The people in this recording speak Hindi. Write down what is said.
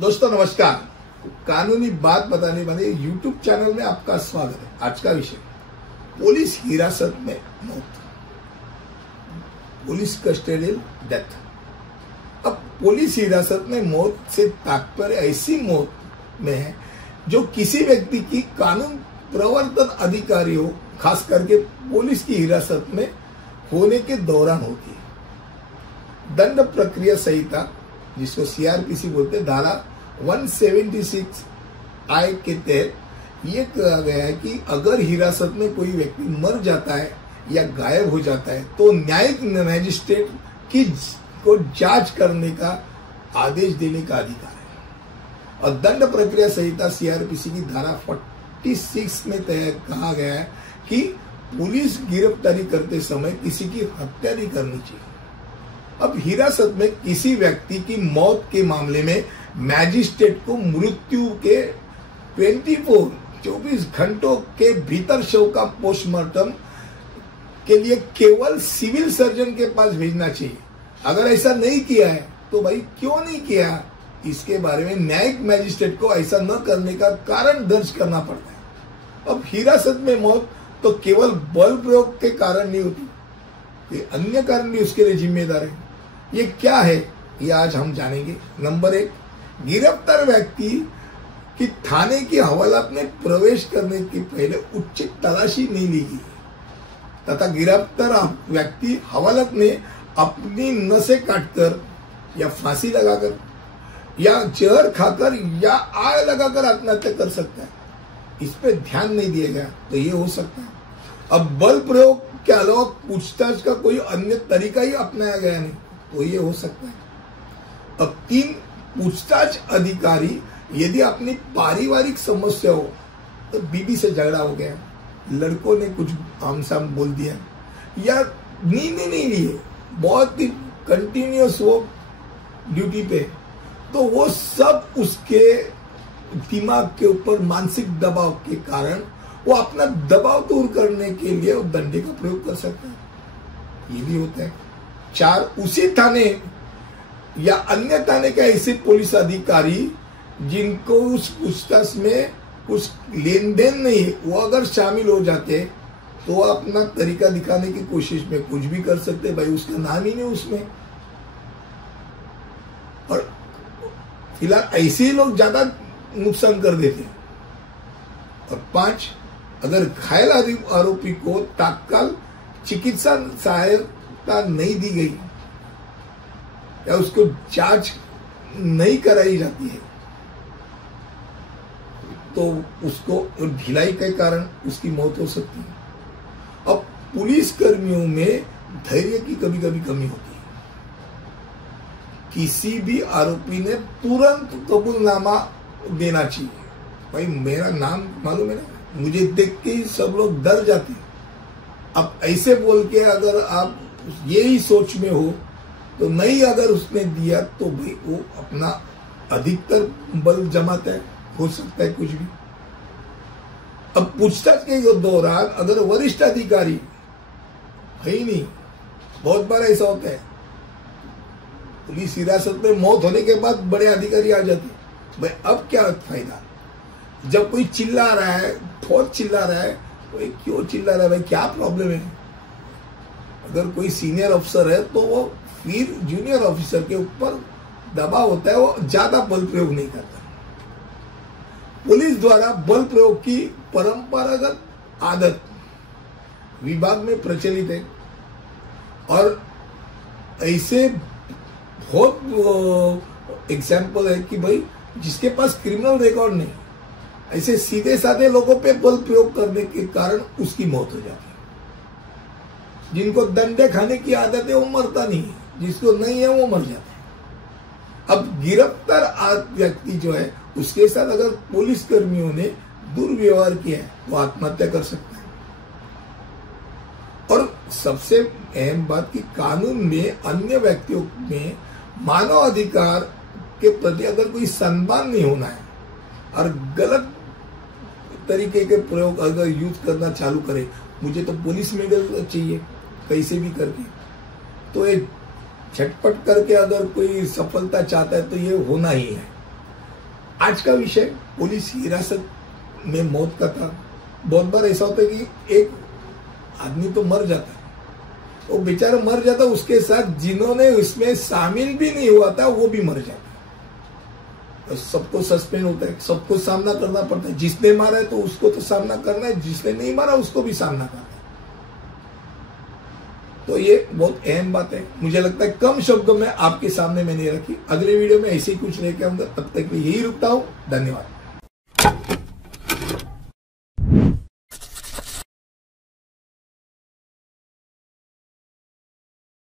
दोस्तों नमस्कार। कानूनी बात बताने वाले यूट्यूब चैनल में आपका स्वागत है। आज का विषय पुलिस हिरासत में मौत, पुलिस कस्टोडियल डेथ। अब पुलिस हिरासत में मौत से तात्पर्य ऐसी मौत में है जो किसी व्यक्ति की कानून प्रवर्तन अधिकारियों खास करके पुलिस की हिरासत में होने के दौरान होती है। दंड प्रक्रिया संहिता जिसको सीआरपीसी बोलते हैं, धारा 176 आई के तहत ये कहा गया है कि अगर हिरासत में कोई व्यक्ति मर जाता है या गायब हो जाता है तो न्यायिक मजिस्ट्रेट को जांच करने का आदेश देने का अधिकार है। और दंड प्रक्रिया संहिता सीआरपीसी की धारा 46 में तय कहा गया है कि पुलिस गिरफ्तारी करते समय किसी की हत्या नहीं करनी चाहिए। अब हिरासत में किसी व्यक्ति की मौत के मामले में मैजिस्ट्रेट को मृत्यु के 24 घंटों के भीतर शव का पोस्टमार्टम के लिए केवल सिविल सर्जन के पास भेजना चाहिए। अगर ऐसा नहीं किया है तो भाई क्यों नहीं किया, इसके बारे में न्यायिक मैजिस्ट्रेट को ऐसा न करने का कारण दर्ज करना पड़ता है। अब हिरासत में मौत तो केवल बल प्रयोग के कारण नहीं होती, ये अन्य कारण भी उसके लिए जिम्मेदार है। ये क्या है ये आज हम जानेंगे। नंबर 1, गिरफ्तार व्यक्ति की थाने की हवालात में प्रवेश करने के पहले उचित तलाशी नहीं ली गई तथा गिरफ्तार व्यक्ति हवालात में अपनी नसें काटकर या फांसी लगाकर या जहर खाकर या आग लगाकर आत्महत्या कर सकता है, इस पे ध्यान नहीं दिया गया तो ये हो सकता है। अब बल प्रयोग के अलावा पूछताछ का कोई अन्य तरीका ही अपनाया गया नहीं तो ये हो सकता है। अब 3, पूछताछ अधिकारी यदि अपनी पारिवारिक समस्या हो तो बीबी से झगड़ा हो गया, लड़कों ने कुछ आमसाम बोल दिया या नींद नहीं लिए, बहुत ही कंटिन्यूअस वो ड्यूटी पे, तो वो सब उसके दिमाग के ऊपर मानसिक दबाव के कारण वो अपना दबाव दूर करने के लिए वो दंडे का प्रयोग कर सकता है, ये भी होता है। 4, उसी थाने या अन्य थाने के ऐसे पुलिस अधिकारी जिनको उस पूछताछ में कुछ लेन देन नहीं है वो अगर शामिल हो जाते तो वो अपना तरीका दिखाने की कोशिश में कुछ भी कर सकते, भाई उसका नाम ही नहीं उसमें। और फिलहाल ऐसे ही लोग ज्यादा नुकसान कर देते हैं। और 5, अगर घायल आरोपी को तत्काल चिकित्सा सहायता नहीं दी गई या उसको जांच नहीं कराई जाती है तो उसको ढिलाई के कारण उसकी मौत हो सकती है। अब पुलिस कर्मियों में धैर्य की कभी कभी कमी होती है। किसी भी आरोपी ने तुरंत कबूलनामा देना चाहिए, भाई मेरा नाम मालूम है ना, मुझे देख के ही सब लोग डर जाते हैं। अब ऐसे बोल के अगर आप यही सोच में हो तो नहीं, अगर उसने दिया तो भाई वो अपना अधिकतर बल जमाता है, हो सकता है कुछ भी। अब पूछताछ के दौरान अगर वरिष्ठ अधिकारी है ही नहीं, बहुत बार ऐसा होता है पुलिस हिरासत में मौत होने के बाद बड़े अधिकारी आ जाते हैं, भाई अब क्या फायदा। जब कोई चिल्ला रहा है, बहुत चिल्ला रहा है, भाई क्यों चिल्ला रहा है, भाई क्या प्रॉब्लम है। अगर कोई सीनियर अफसर है तो वो फिर जूनियर ऑफिसर के ऊपर दबाव होता है, वो ज्यादा बल प्रयोग नहीं करता। पुलिस द्वारा बल प्रयोग की परंपरागत आदत विभाग में प्रचलित है और ऐसे बहुत एग्जाम्पल है कि भाई जिसके पास क्रिमिनल रिकॉर्ड नहीं, ऐसे सीधे साधे लोगों पे बल प्रयोग करने के कारण उसकी मौत हो जाती है। जिनको दंडे खाने की आदत है वो मरता नहीं है, जिसको नहीं है वो मर जाता है। अब गिरफ्तार व्यक्ति जो है उसके साथ अगर पुलिस कर्मियों ने दुर्व्यवहार किया है तो आत्महत्या कर सकता है। और सबसे अहम बात कि कानून में अन्य व्यक्तियों में मानव अधिकार के प्रति अगर कोई सम्मान नहीं होना है और गलत तरीके के प्रयोग अगर यूज करना चालू करे, मुझे तो पुलिस मेडल चाहिए कैसे भी करके, तो ये झटपट करके अगर कोई सफलता चाहता है तो ये होना ही है। आज का विषय पुलिस हिरासत में मौत का था। बहुत बार ऐसा होता है कि एक आदमी तो मर जाता है, वो बेचारा मर जाता, उसके साथ जिन्होंने उसमें शामिल भी नहीं हुआ था वो भी मर जाता है। तो सबको सस्पेंड होता है, सबको सामना करना पड़ता है। जिसने मारा है तो उसको तो सामना करना है, जिसने नहीं मारा उसको भी सामना करना है। तो ये बहुत अहम बात है। मुझे लगता है कम शब्दों में आपके सामने मैंने रखी। अगले वीडियो में ऐसे ही कुछ लेके आऊंगा, तब तक मैं यही रुकता हूं। धन्यवाद।